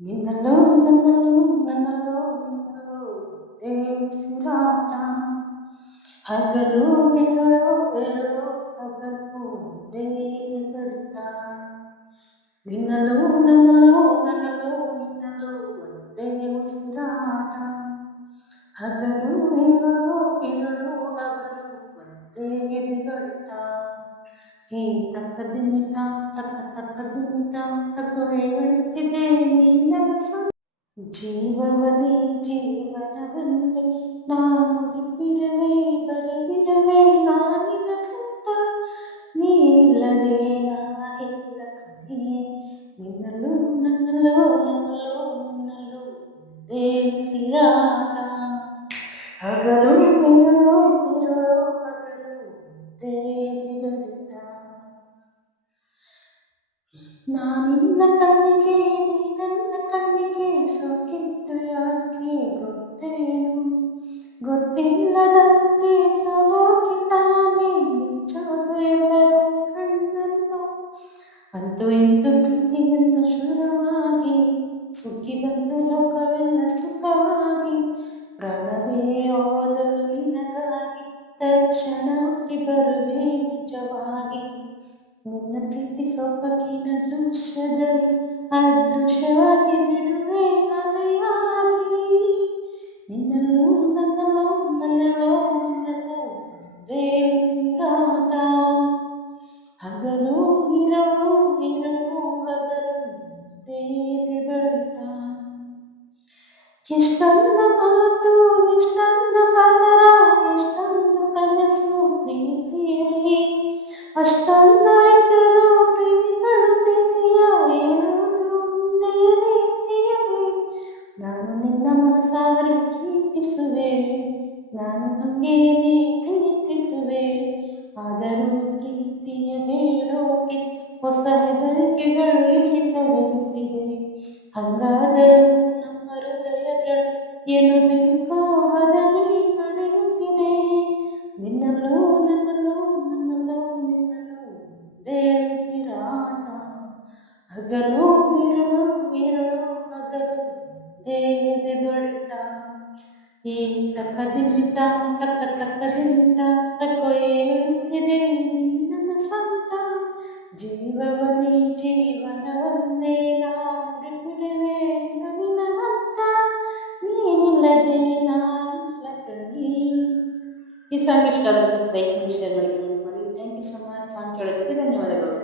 ನಿನ್ನಲ್ಲೋ ನನ್ನಲ್ಲೋ ನನ್ನಲ್ಲೋ ನಿನ್ನಲ್ಲೋ ಒಂದೇ ಉಸಿರಾಟ ಹಗಲು ಎರಡು ಎರಡು ಹಗಲು ಒಂದೇ ಬಡಿತ ನಿನ್ನಲ್ಲೋ ನನ್ನಲ್ಲೋ ನನ್ನಲ್ಲೋ ನಿನ್ನಲ್ಲೋ ಒಂದೇ ಉಸಿರಾಟ ಹಗಲು ಎರಡು ಎರಡು ಹಗಲು ಒಂದೇ ಬಡಿತ ಹೇ ತಕ್ಕದಿಮಿತ ತಕ್ಕದಿಮಿತ ತಕ್ಕವೇ ಹೇಳುತ್ತಿದೆ ನೀ ನನ್ನ ಸ್ವಂತ ಜೀವವನೇ ಜೀವನವನ್ನೇ ನಾನು ಬಿಡುವೆ ಬರೆದಿರುವೆ ನಾನಿನ ಸ್ವಂತ ನೀನಿಲ್ಲದೆ ನಾ ಎಲ್ಲ ಕಣೆ ನಿನ್ನಲ್ಲೂ ನನ್ನಲ್ಲೋ ನನ್ನಲ್ಲೋ ನಿನ್ನಲ್ಲೋ ಒಂದೇ ಉಸಿರಾಟ ಹಗಲು ಇರುಳು ಇರುಳು ಹಗಲು ಒಂದೇ ಬಡಿತ ನಾನಿನ್ನ ಕಣ್ಣಿಗೆ ನೀ ನನ್ನ ಕಣ್ಣಿಗೆ ಸೋಕಿತ್ತು ಯಾಕೆ ಗೊತ್ತೇನು ಗೊತ್ತಿಲ್ಲದಂತೆ ಸೋಲೋಕೆ ತಾನೇ ಮಿಚ್ಚೋದು ಎಲ್ಲರೂ ಕಣ್ಣನ್ನು ಅಂತೂ ಇಂತು ಪ್ರೀತಿಯೊಂದು ಶುರುವಾಗಿ ಸುಗ್ಗಿ ಬಂತು ಲೋಕವೆಲ್ಲ ಸುಖವಾಗಿ ಪ್ರಾಣವೇ ಹೋದರು ನಿನಗಾಗಿ ತಕ್ಷಣ ಹುಟ್ಟಿ ಬರುವೆ ನಿಜವಾಗಿ ನಿನ್ನ ಪ್ರೀತಿ ಸೊಬಗಿನ ದೃಶ್ಯದಲ್ಲಿ ಅದೃಶ್ಯವಾಗಿ ಬಿಡುವೆ ಅಲೆಯಾಗಿ ನಿನ್ನಲ್ಲೂ ನನ್ನಲ್ಲೋ ನನ್ನಲ್ಲೋ ನಿನ್ನಲ್ಲೋ ಒಂದೇ ಉಸಿರಾಟ ಹಗಲು ಇರಳು ಇರಳು ಹಗಲು ಒಂದೇ ಬಡಿತ ಎಷ್ಟೊಂದು ಮಾತು ಎಷ್ಟೊಂದು ಪದರ ಎಷ್ಟೊಂದು ಕನಸು ಪ್ರೀತಿಯಲ್ಲಿ ಅಷ್ಟೊಂದು ಇದ್ದರೂ ಪ್ರೇಮಿಗಳು ಪ್ರೀತಿಯ ಹೇಳುವುದು ಒಂದೇ ರೀತಿಯಲ್ಲಿ ನಾನು ನಿನ್ನ ಮನಸಾರೆ ಪ್ರೀತಿಸುವೆ ನಾನು ಹಂಗೇನೆ ಪ್ರೀತಿಸುವೆ ಆದರೂ ಪ್ರೀತಿಯ ಹೇಳೋಕೆ ಹೊಸ ಹೆದರಿಕೆಗಳು ಇಲ್ಲಿ ತಡೆಯುತ್ತಿದೆ ಹಂಗಾದರೂ ನಮ್ಮ ಹೃದಯಗಳು ಏನು ಬೇಕೋ ಅದನ್ನೇ ಪಡೆಯುತ್ತಿದೆ ನಿನ್ನಲ್ಲೋ ನನ್ನಲ್ಲೋ ನನ್ನಲ್ಲೋ ನಿನ್ನಲ್ಲೋ ಒಂದೇ ಉಸಿರಾಟ ಹಗಲು ಇರುಳು ಇರುಳು ಹಗಲು ಒಂದೇ ಬಡಿತ ಈ ತಕ್ಕದಿಮಿತ ತಕ್ಕದಿಮಿತ ತಕ್ಕೋ ಹೇಳುತ್ತಿದೆ ನೀ ನನ್ನ ಸ್ವಂತ ಜೀವವನ್ನೇ ಜೀವನವನ್ನೇ ನಾನು ಬಿಡುವೆ ಎಂದು ನಿನಗಂತ ನೀನಿಲ್ಲದೆ ನಾನಿಲ್ಲ ಕಣಿ ಈ ಸಾಂಗ್ ಇಷ್ಟ ಆದ್ರೆ ಲೈಕ್ ಮಾಡಿ ಶೇರ್ ಮಾಡಿ ಕಮೆಂಟ್ ಮಾಡಿ thank you so much song ಕೇಳೋದಕ್ಕೆ ಧನ್ಯವಾದಗಳು.